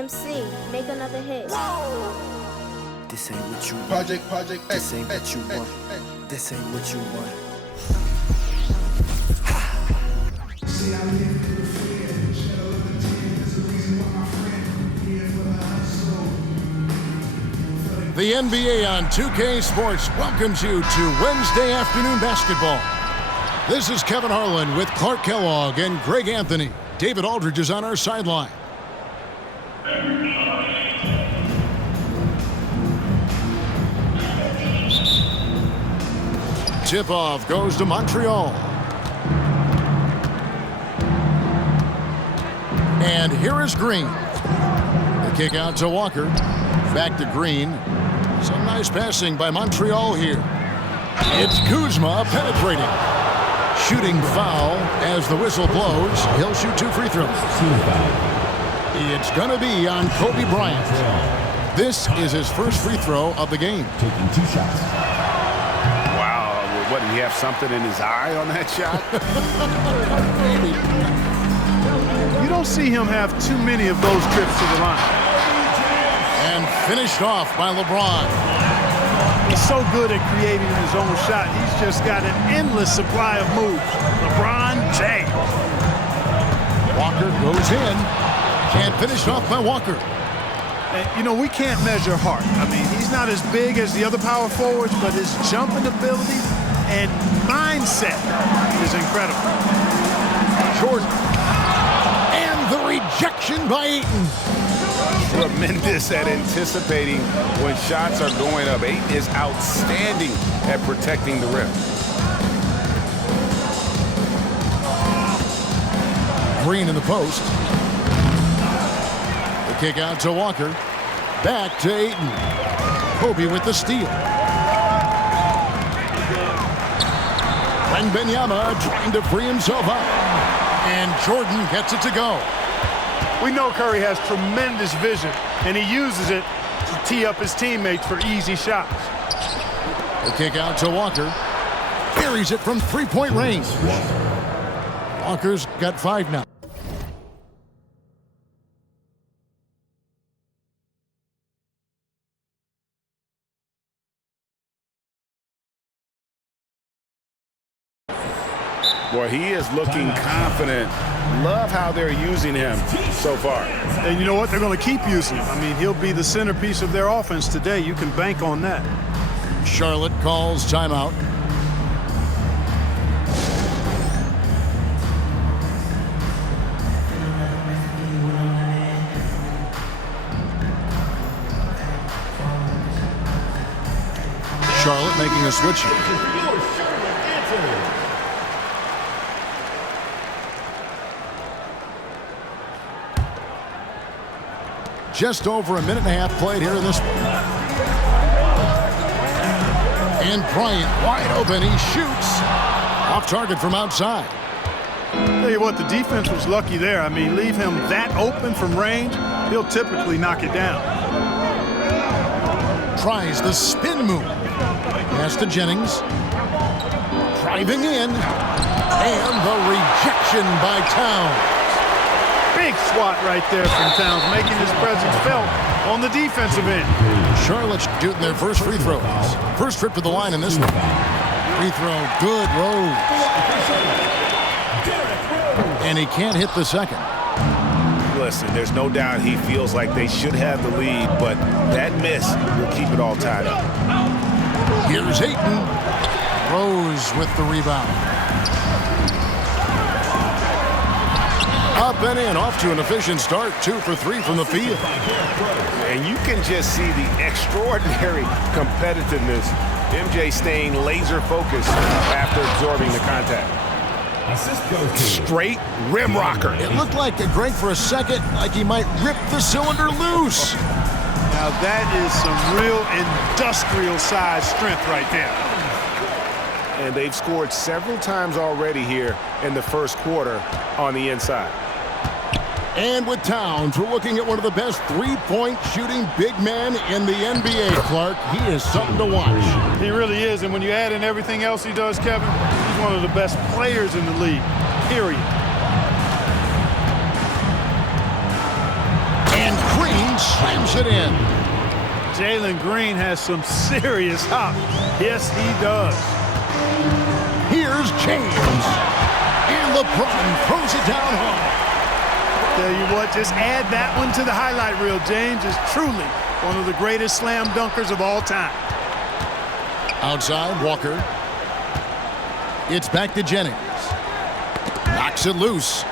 MC, make another hit. This ain't what you want. Project This ain't what you want. This ain't what you want. See, I live through fear. Shadow of the team is the reason why my friend here for the hustle. The NBA on 2K Sports welcomes you to Wednesday afternoon basketball. This is Kevin Harlan with Clark Kellogg and Greg Anthony. David Aldridge is on our sideline. Tip-off goes to Montreal. And here is Green. The kick out to Walker. Back to Green. Some nice passing by Montreal here. It's Kuzma penetrating. Shooting foul as the whistle blows. He'll shoot 2 free throws. It's going to be on Kobe Bryant. This is his first free throw of the game. Taking 2 shots. Wow, what, did he have something in his eye on that shot? You don't see him have too many of those trips to the line. And finished off by LeBron. He's so good at creating his own shot. He's just got an endless supply of moves. LeBron James. Walker goes in. And finished off by Walker. And, you know, we can't measure heart. I mean, he's not as big as the other power forwards, but his jumping ability and mindset is incredible. Jordan. And the rejection by Ayton. Tremendous at anticipating when shots are going up. Ayton is outstanding at protecting the rim. Green in the post. The kick out to Walker. Back to Ayton. Kobe with the steal. Wembanyama trying to free himself up. And Jordan gets it to go. We know Curry has tremendous vision, and he uses it to tee up his teammates for easy shots. The kick out to Walker. Buries it from three-point range. Walker's got 5 now. Boy, he is looking confident. Love how they're using him so far. And you know what? They're going to keep using him. I mean, he'll be the centerpiece of their offense today. You can bank on that. Charlotte calls timeout. Charlotte making a switch. Just over a minute and a half played here in this one. And Bryant wide open. He shoots. Off target from outside. Tell you what, the defense was lucky there. I mean, leave him that open from range, he'll typically knock it down. Tries the spin move. Pass to Jennings. Driving in. And the rejection by Towns. Big swat right there from Towns, making his presence felt on the defensive end. Charlotte shooting their first free throws. First trip to the line in this one. Free throw, good, Rose. And he can't hit the second. Listen, there's no doubt he feels like they should have the lead, but that miss will keep it all tied up. Here's Ayton. Rose with the rebound. Up and in, off to an efficient start. 2 for 3 from the field. And you can just see the extraordinary competitiveness. MJ staying laser focused after absorbing the contact. Straight rim rocker. It looked like Greg for a second, like he might rip the cylinder loose. Now that is some real industrial size strength right there. And they've scored several times already here in the first quarter on the inside. And with Towns, we're looking at one of the best three-point shooting big men in the NBA, Clark. He is something to watch. He really is, and when you add in everything else he does, Kevin, he's one of the best players in the league, period. And Green fires it in. Jalen Green has some serious hop. Yes, he does. Here's James. And LeBron throws it down hard. Tell you what, just add that one to the highlight reel. James is truly one of the greatest slam dunkers of all time. Outside, Walker. It's back to Jennings. Knocks it loose.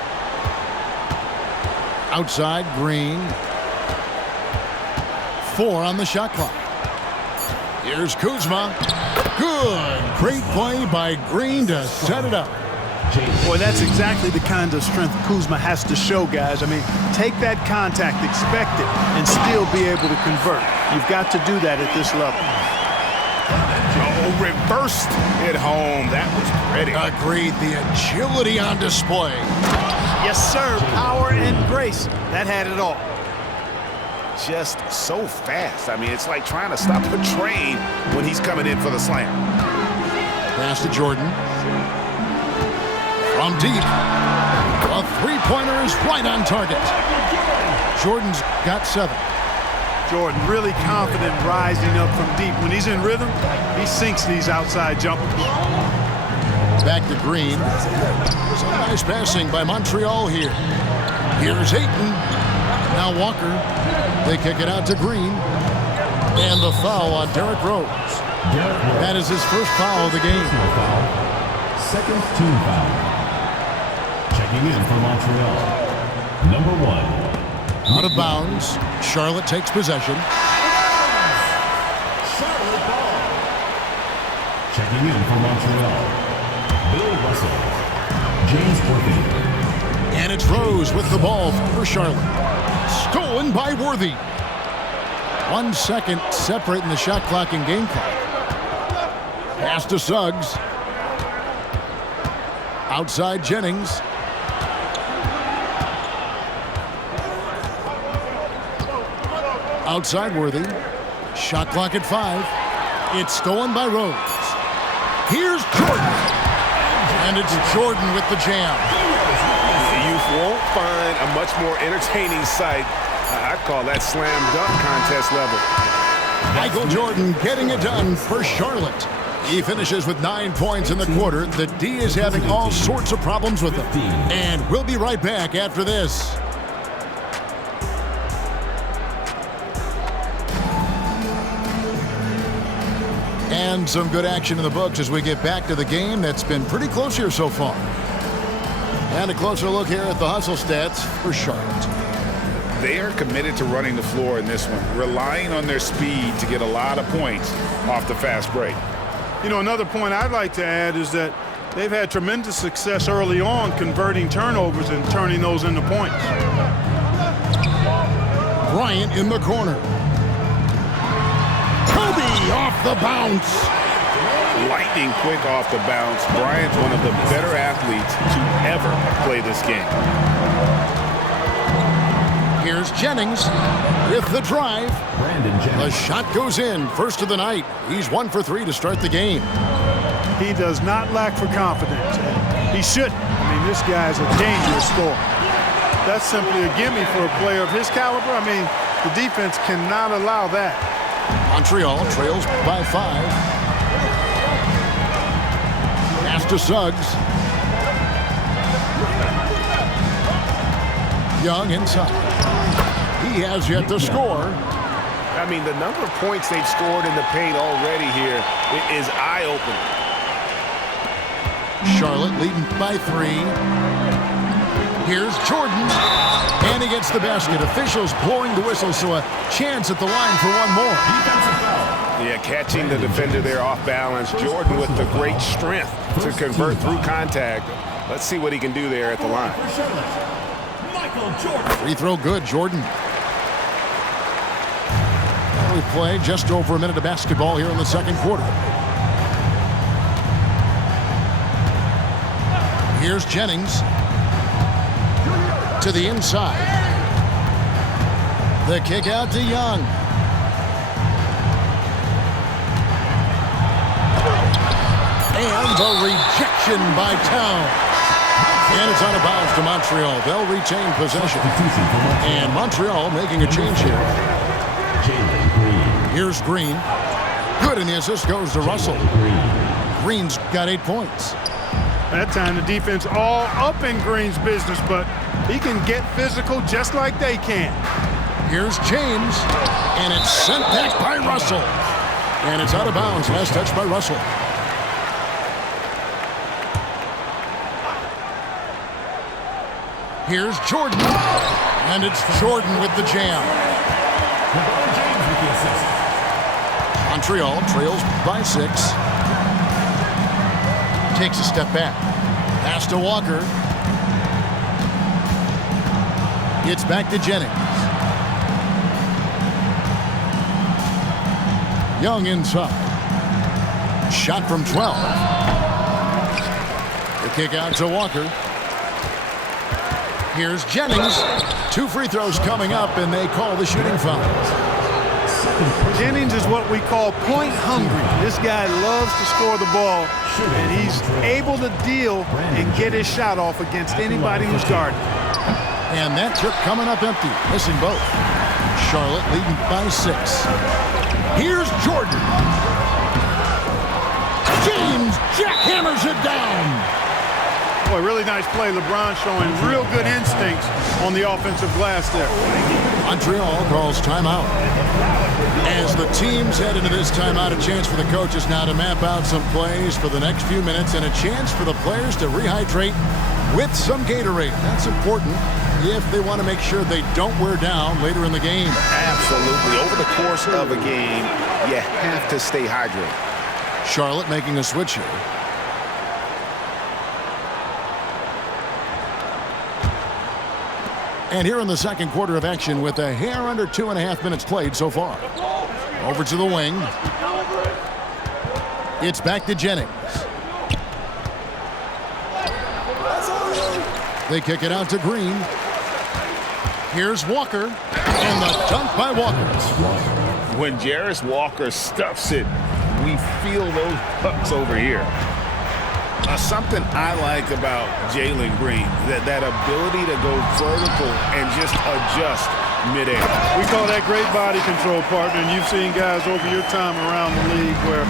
Outside, Green. 4 on the shot clock. Here's Kuzma. Good. Great play by Green to set it up. Boy, that's exactly the kind of strength Kuzma has to show, guys. I mean, take that contact, expect it, and still be able to convert. You've got to do that at this level. Oh, reversed it home. That was pretty. Agreed. The agility on display. Yes, sir. Power and grace. That had it all. Just so fast. I mean, it's like trying to stop a train when he's coming in for the slam. Pass to Jordan. From deep. A three-pointer is right on target. Jordan's got 7. Jordan really confident rising up from deep. When he's in rhythm, he sinks these outside jumpers. Back to Green. Some nice passing by Montreal here. Here's Ayton. Now Walker. They kick it out to Green. And the foul on Derrick Rose. That is his first foul of the game. Second team foul. Checking in for Montreal. Number 1. Out of bounds. Charlotte takes possession. Charlotte ball. Checking in for Montreal. Bill Russell. James Worthy. And it's Rose with the ball for Charlotte. Stolen by Worthy. 1 second separating the shot clock and game clock. Pass to Suggs. Outside Jennings. Outside Worthy. Shot clock at 5. It's stolen by Rose. Here's Jordan. And it's Jordan with the jam. You won't find a much more entertaining sight. I'd call that slam dunk contest level. Michael Jordan getting it done for Charlotte. He finishes with 9 points in the quarter. The D is having all sorts of problems with him. And we'll be right back after this. And some good action in the books as we get back to the game that's been pretty close here so far. And a closer look here at the hustle stats for Charlotte. They are committed to running the floor in this one, relying on their speed to get a lot of points off the fast break. You know, another point I'd like to add is that they've had tremendous success early on converting turnovers and turning those into points. Bryant in the corner. Kobe off the bounce. Lightning quick off the bounce. Bryant's one of the better athletes to ever play this game. Here's Jennings with the drive. Brandon Jennings. The shot goes in. First of the night. He's 1 for 3 to start the game. He does not lack for confidence. He shouldn't. I mean, this guy's a dangerous scorer. That's simply a gimme for a player of his caliber. I mean, the defense cannot allow that. Montreal trails by 5. Pass to Suggs. Young inside. He has yet to score. I mean, the number of points they've scored in the paint already here is eye-opening. Charlotte leading by 3. Here's Jordan. And he gets the basket. Officials blowing the whistle, so a chance at the line for one more. Yeah, catching the defender there off balance. Jordan with the great strength to convert through contact. Let's see what he can do there at the line. Free throw good, Jordan. We play just over a minute of basketball here in the second quarter. Here's Jennings to the inside. The kick out to Young. And the rejection by Town. And it's out of bounds to Montreal. They'll retain possession. And Montreal making a change here. Here's Green. Good, and the assist goes to Russell. Green's got 8 points. That time the defense all up in Green's business, but he can get physical just like they can. Here's James, and it's sent back by Russell. And it's out of bounds. Last touch by Russell. Here's Jordan, and it's Jordan with the jam. LeBron James with the assist. Montreal trails by 6. Takes a step back. Pass to Walker. It's back to Jennings. Young inside. Shot from 12. The kick out to Walker. Here's Jennings. 2 free throws coming up, and they call the shooting foul. Jennings is what we call point hungry. This guy loves to score the ball, and he's able to deal and get his shot off against anybody who's guarding. And that trip coming up empty, missing both. Charlotte leading by 6. Here's Jordan. James jackhammers it down. Boy, really nice play. LeBron showing real good instincts on the offensive glass there. Montreal calls timeout. As the teams head into this timeout, a chance for the coaches now to map out some plays for the next few minutes and a chance for the players to rehydrate with some Gatorade. That's important if they want to make sure they don't wear down later in the game. Absolutely. Over the course of a game, you have to stay hydrated. Charlotte making a switch here. And here in the second quarter of action with a hair under 2.5 minutes played so far. Over to the wing. It's back to Jennings. They kick it out to Green. Here's Walker. And the dunk by Walker. When Jarris Walker stuffs it, we feel those pucks over here. Something I like about Jalen Green, that ability to go vertical and just adjust midair. We call that great body control, partner, and you've seen guys over your time around the league where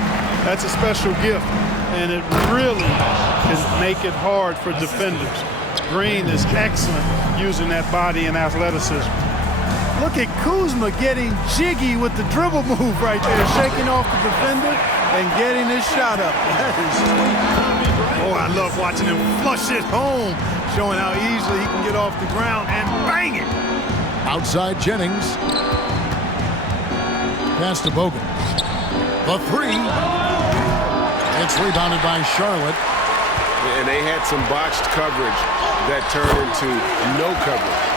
that's a special gift, and it really can make it hard for defenders. Green is excellent using that body and athleticism. Look at Kuzma getting jiggy with the dribble move right there, shaking off the defender and getting his shot up. That is sweet. Oh, I love watching him flush it home, showing how easily he can get off the ground and bang it. Outside Jennings. Pass to Bogan. The 3. It's rebounded by Charlotte. And they had some botched coverage that turned into no coverage.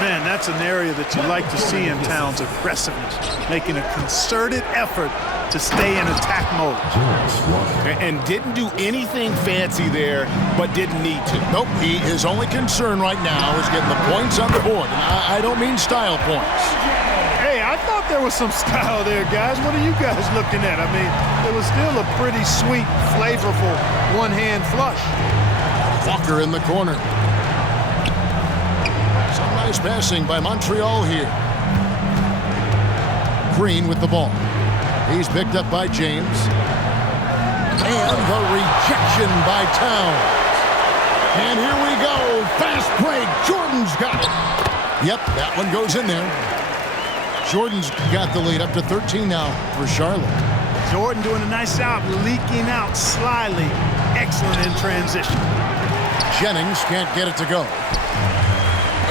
Man, that's an area that you like to see in Towns, aggressiveness, making a concerted effort to stay in attack mode. And didn't do anything fancy there, but didn't need to. Nope, his only concern right now is getting the points on the board. And I don't mean style points. Hey, I thought there was some style there, guys. What are you guys looking at? I mean, it was still a pretty sweet, flavorful one-hand flush. Walker in the corner. Some nice passing by Montreal here. Green with the ball. He's picked up by James. And the rejection by Towns. And here we go. Fast break. Jordan's got it. Yep, that one goes in there. Jordan's got the lead up to 13 now for Charlotte. Jordan doing a nice job leaking out slyly. Excellent in transition. Jennings can't get it to go.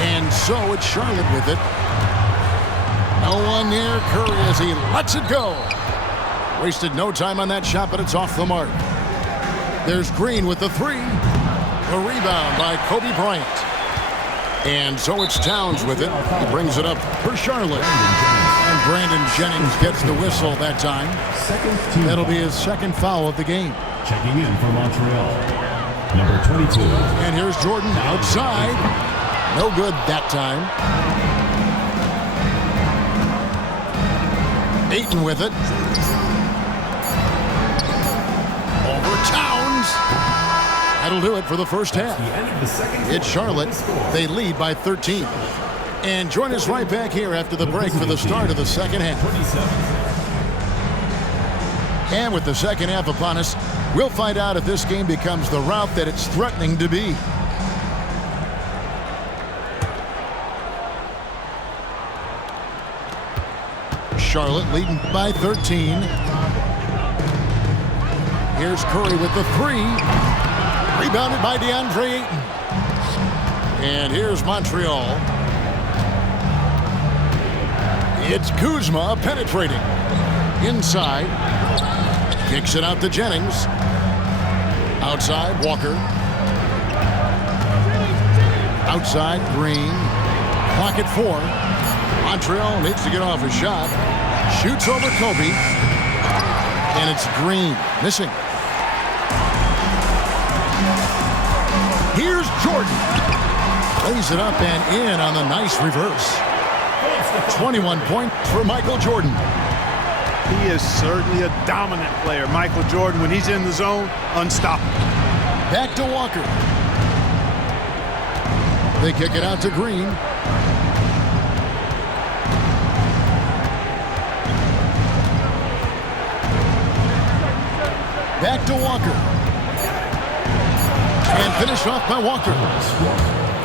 And so it's Charlotte with it. No one near Curry as he lets it go. Wasted no time on that shot, but it's off the mark. There's Green with the 3. The rebound by Kobe Bryant. And so it's Towns with it. He brings it up for Charlotte. And Brandon Jennings gets the whistle that time. That'll be his second foul of the game. Checking in for Montreal, number 22. And here's Jordan outside. No good that time. Ayton with it. Over Towns. That'll do it for the first half. It's Charlotte. They lead by 13. And join us right back here after the break for the start of the second half. And with the second half upon us, we'll find out if this game becomes the rout that it's threatening to be. Charlotte leading by 13. Here's Curry with the three. Rebounded by DeAndre Ayton. And here's Montreal. It's Kuzma penetrating. Inside. Kicks it out to Jennings. Outside, Walker. Outside, Green. Clock at 4. Montreal needs to get off a shot. Shoots over Kobe. And it's Green. Missing. Here's Jordan. Lays it up and in on the nice reverse. 21 points for Michael Jordan. He is certainly a dominant player. Michael Jordan, when he's in the zone, unstoppable. Back to Walker. They kick it out to Green. Back to Walker. And finished off by Walker.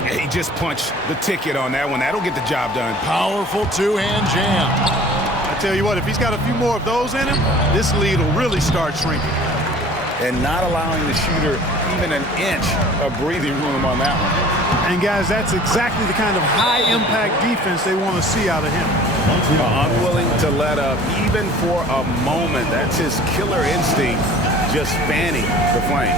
He just punched the ticket on that one. That'll get the job done. Powerful two-hand jam. I tell you what, if he's got a few more of those in him, this lead will really start shrinking. And not allowing the shooter even an inch of breathing room on that one. And guys, that's exactly the kind of high-impact defense they want to see out of him. Unwilling to let up even for a moment. That's his killer instinct, just fanning the flame.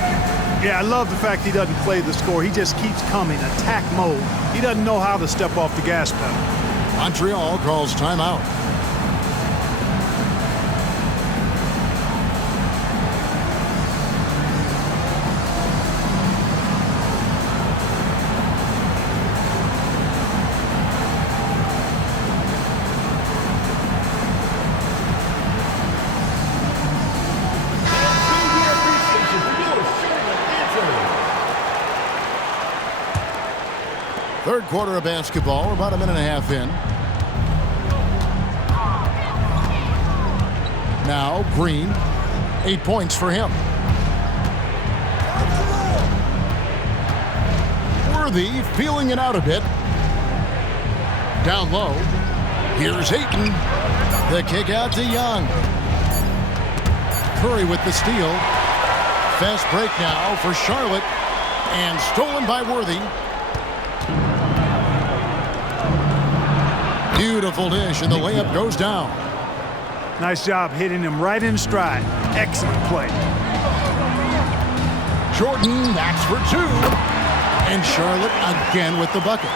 Yeah, I love the fact he doesn't play the score. He just keeps coming, attack mode. He doesn't know how to step off the gas pedal. Montreal calls timeout. Third quarter of basketball, about a minute and a half in. Now Green, 8 points for him. Worthy feeling it out a bit. Down low. Here's Ayton. The kick out to Young. Curry with the steal. Fast break now for Charlotte. And stolen by Worthy. Beautiful dish, and the layup goes down. Nice job hitting him right in stride. Excellent play. Jordan, that's for two. And Charlotte again with the bucket.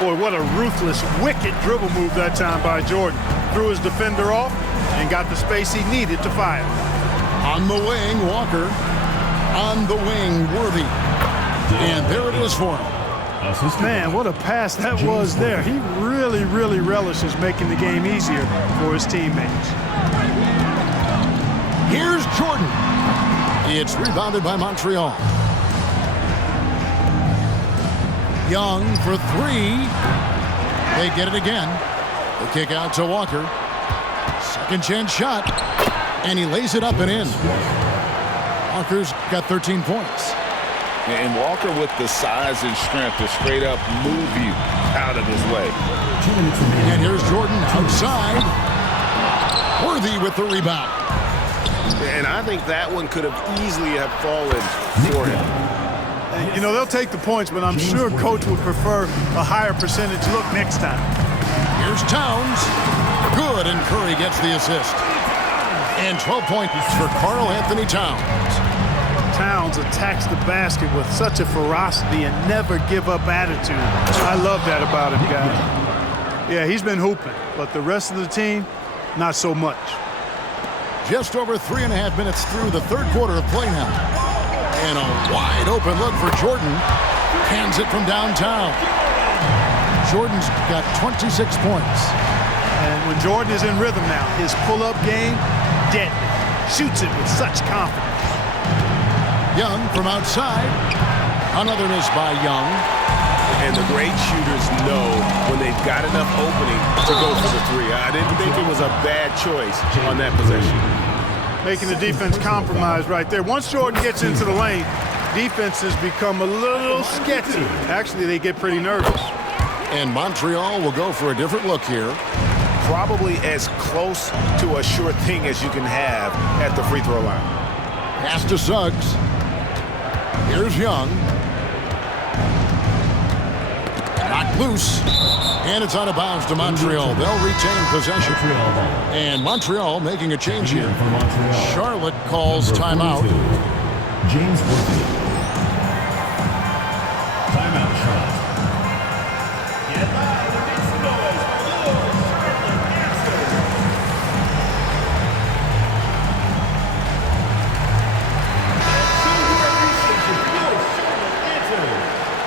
Boy, what a ruthless, wicked dribble move that time by Jordan. Threw his defender off and got the space he needed to fire. On the wing, Walker. On the wing, Worthy. And there it is for him. Man, what a pass that was there. He really, really relishes making the game easier for his teammates. Here's Jordan. It's rebounded by Montreal. Young for three. They get it again. The kick out to Walker. Second chance shot. And he lays it up and in. Walker's got 13 points. And Walker with the size and strength to straight up move you out of his way. And here's Jordan outside. Worthy with the rebound. And I think that one could have easily have fallen for him. You know, they'll take the points, but I'm sure Coach would prefer a higher percentage look next time. Here's Towns. Good, and Curry gets the assist. And 12 points for Karl Anthony Towns. Towns attacks the basket with such a ferocity and never give up attitude. I love that about him, guys. Yeah, he's been hooping, but the rest of the team, not so much. Just over 3.5 minutes through the third quarter of play now. And a wide open look for Jordan. Hands it from downtown. Jordan's got 26 points. And when Jordan is in rhythm now, his pull-up game, deadly. Shoots it with such confidence. Young from outside. Another miss by Young. And the great shooters know when they've got enough opening to go for the three. I didn't think it was a bad choice on that possession. making the defense compromise right there. Once Jordan gets into the lane, defenses become a little sketchy. Actually, they get pretty nervous. And Montreal will go for a different look here. Probably as close to a sure thing as you can have at the free throw line. Pass to Suggs. Here's Young. Knocked loose. And it's out of bounds to Montreal. They'll retain possession. And Montreal making a change here. Charlotte calls timeout. James Worthy. Timeout, Charlotte. Get loud and make some noise for the Charlotte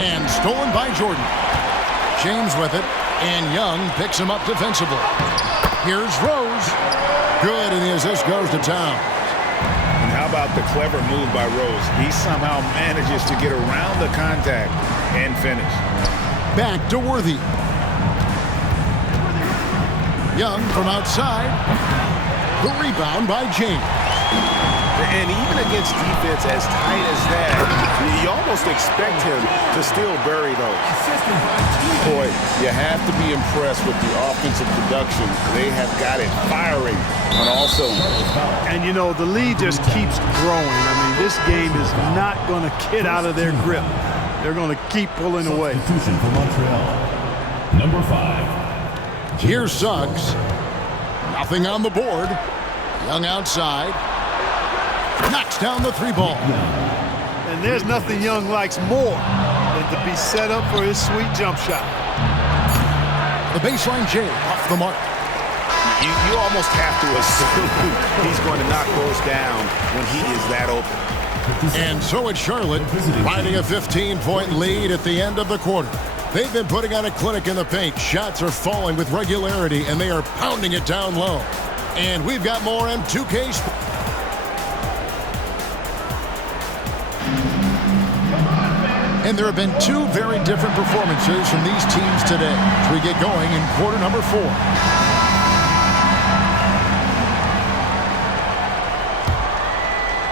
And stolen by Jordan. James with it, and Young picks him up defensively. Here's Rose. Good, and the assist goes to Towns. And how about the clever move by Rose? He somehow manages to get around the contact and finish. Back to Worthy. Young from outside. The rebound by James. And even against defense as tight as that, you almost expect him to still bury those. Boy, you have to be impressed with the offensive production. They have got it firing on all cylinders. And, you know, the lead just keeps growing. I mean, this game is not going to get out of their grip. They're going to keep pulling away. Substitution for Montreal. Number 5. Here's Suggs. Nothing on the board. Young outside. Knocks down the three ball. And there's nothing Young likes more than to be set up for his sweet jump shot. The baseline J off the mark. You almost have to assume he's going to knock those down when he is that open. And so it's Charlotte riding a 15-point lead at the end of the quarter. They've been putting on a clinic in the paint. Shots are falling with regularity, and they are pounding it down low. And we've got more M2K Sports. And there have been two very different performances from these teams today as we get going in quarter number 4.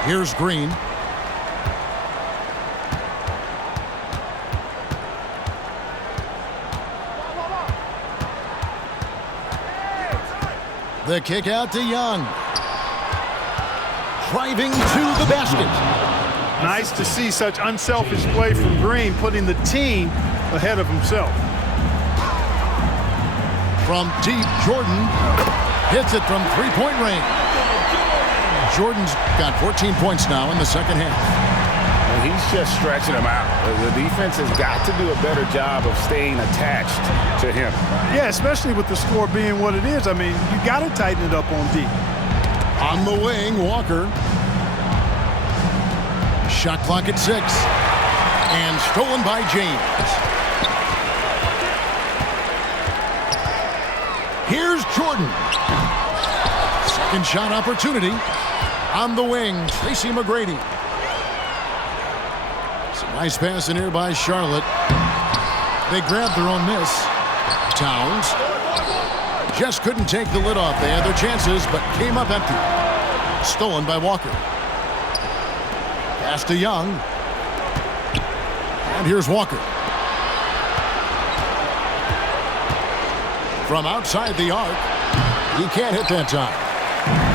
Here's Green. The kick out to Young. Driving to the basket. Nice to see such unselfish play from Green, putting the team ahead of himself. From deep, Jordan hits it from three-point range. Jordan's got 14 points now in the second half. And he's just stretching them out. The defense has got to do a better job of staying attached to him. Yeah, especially with the score being what it is. I mean, you got to tighten it up on D. On the wing, Walker. Shot clock at 6. And stolen by James. Here's Jordan. Second shot opportunity. On the wing, Tracy McGrady. Some nice passing here by Charlotte. They grabbed their own miss. Towns just couldn't take the lid off. They had their chances, but came up empty. Stolen by Walker. Pass to Young. And here's Walker. From outside the arc. He can't hit that time.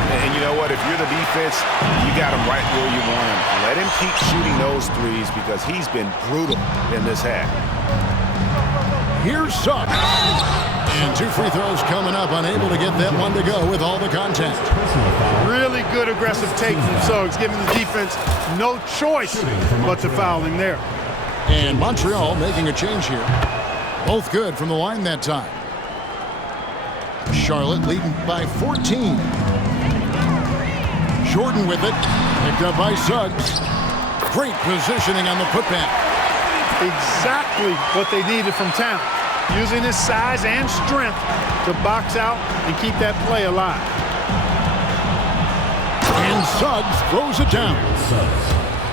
And you know what? If you're the defense, you got him right where you want him. Let him keep shooting those threes because he's been brutal in this half. Here's Suggs. And 2 free throws coming up. Unable to get that one to go with all the contact. Really good aggressive take from Suggs, giving the defense no choice but to foul him there. And Montreal making a change here. Both good from the line that time. Charlotte leading by 14. Jordan with it. Picked up by Suggs. Great positioning on the putback. Exactly what they needed from Towns. Using his size and strength to box out and keep that play alive. And Suggs throws it down.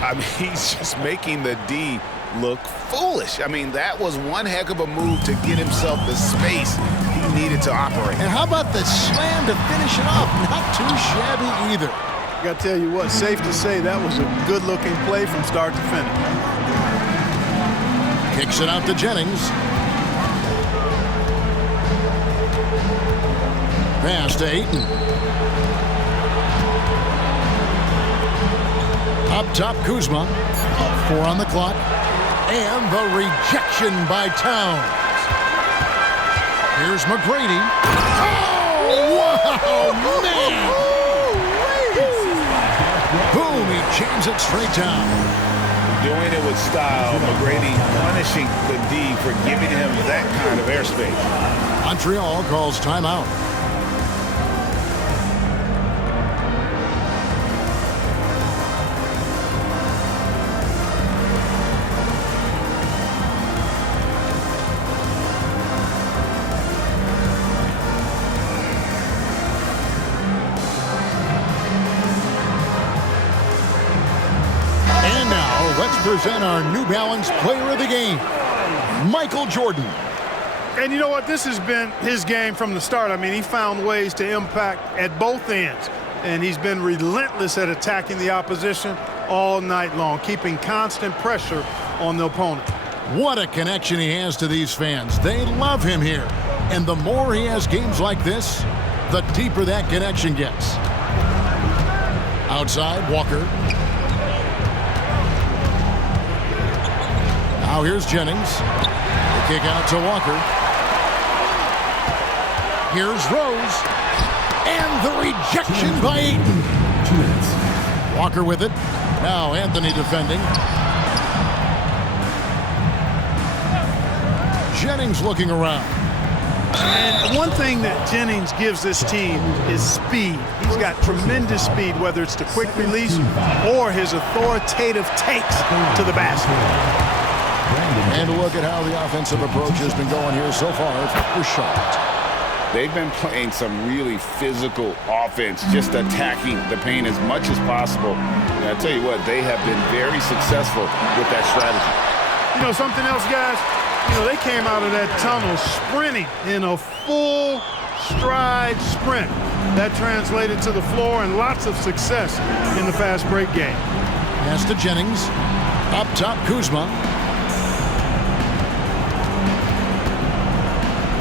I mean, he's just making the D look foolish. I mean, that was one heck of a move to get himself the space he needed to operate. And how about the slam to finish it off? Not too shabby either. I got to tell you what, safe to say that was a good-looking play from start to finish. Kicks it out to Jennings. Pass to Ayton. Up top, Kuzma. 4 on the clock. And the rejection by Towns. Here's McGrady. Oh, wow, man! Boom, he jams it straight down. Doing it with style, McGrady punishing the D for giving him that kind of airspace. Montreal calls timeout. Let's present our New Balance Player of the Game, Michael Jordan. And you know what? This has been his game from the start. I mean, he found ways to impact at both ends. And he's been relentless at attacking the opposition all night long, keeping constant pressure on the opponent. What a connection he has to these fans. They love him here. And the more he has games like this, the deeper that connection gets. Outside, Walker. Now here's Jennings. The kick out to Walker. Here's Rose. And the rejection by Ayton. Walker with it. Now Anthony defending. Jennings looking around. And one thing that Jennings gives this team is speed. He's got tremendous speed, whether it's the quick release or his authoritative takes to the basket. And look at how the offensive approach has been going here so far for Charlotte. They've been playing some really physical offense, just attacking the paint as much as possible. And I tell you what, they have been very successful with that strategy. You know, something else, guys? You know, they came out of that tunnel sprinting in a full stride sprint. That translated to the floor and lots of success in the fast break game. Pass to Jennings. Up top, Kuzma.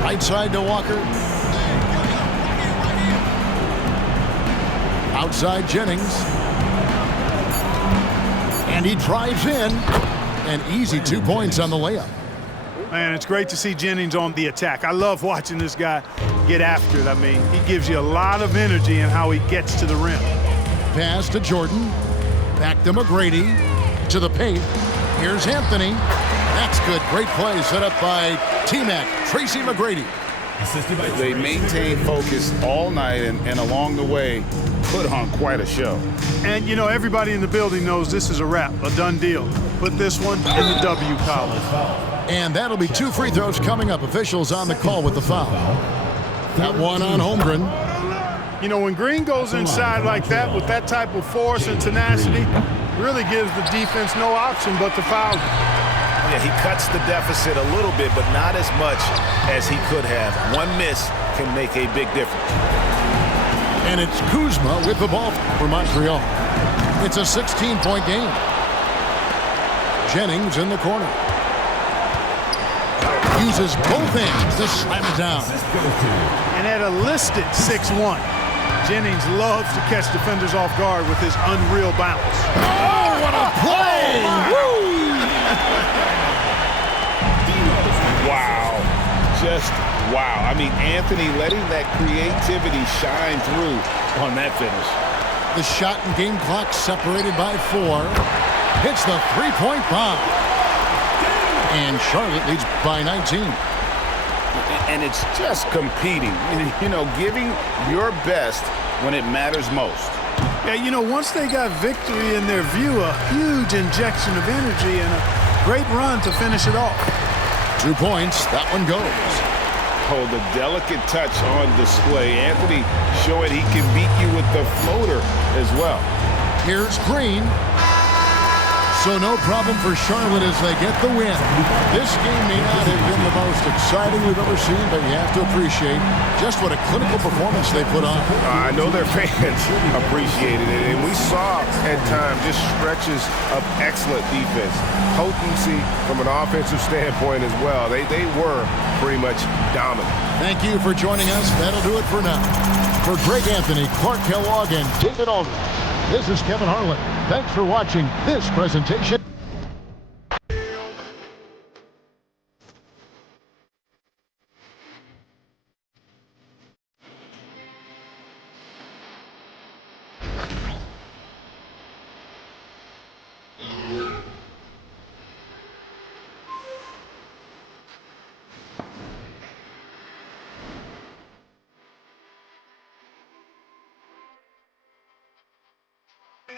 Right side to Walker. Outside Jennings. And he drives in. And easy 2 points on the layup. Man, it's great to see Jennings on the attack. I love watching this guy get after it. I mean, he gives you a lot of energy in how he gets to the rim. Pass to Jordan. Back to McGrady. To the paint. Here's Anthony. That's good. Great play set up by T-Mac, Tracy McGrady. They maintain focus all night and along the way put on quite a show. And, you know, everybody in the building knows this is a wrap, a done deal. Put this one in the W column. And that'll be 2 free throws coming up. Officials on the call with the foul. That one on Holmgren. You know, when Green goes inside like that with that type of force and tenacity, really gives the defense no option but to foul him. Yeah, he cuts the deficit a little bit, but not as much as he could have. One miss can make a big difference. And it's Kuzma with the ball for Montreal. It's a 16-point game. Jennings in the corner. Uses both hands to slam it down. And at a listed 6'1", Jennings loves to catch defenders off guard with his unreal bounce. Oh, what a play! Woo! Wow. Just wow. I mean, Anthony letting that creativity shine through on that finish. The shot and game clock separated by 4. Hits the three-point bomb. And Charlotte leads by 19. And it's just competing. You know, giving your best when it matters most. Yeah, you know, once they got victory in their view, a huge injection of energy and a great run to finish it off. 2 points. That one goes. Oh, the delicate touch on display. Anthony showing he can beat you with the floater as well. Here's Green. So no problem for Charlotte as they get the win. This game may not have been the most exciting we've ever seen, but you have to appreciate just what a clinical performance they put on. I know their fans appreciated it, and we saw at times just stretches of excellent defense, potency from an offensive standpoint as well. They were pretty much dominant. Thank you for joining us. That'll do it for now. For Greg Anthony, Clark Kellogg, and David Aldridge, this is Kevin Harlan. Thanks for watching this presentation.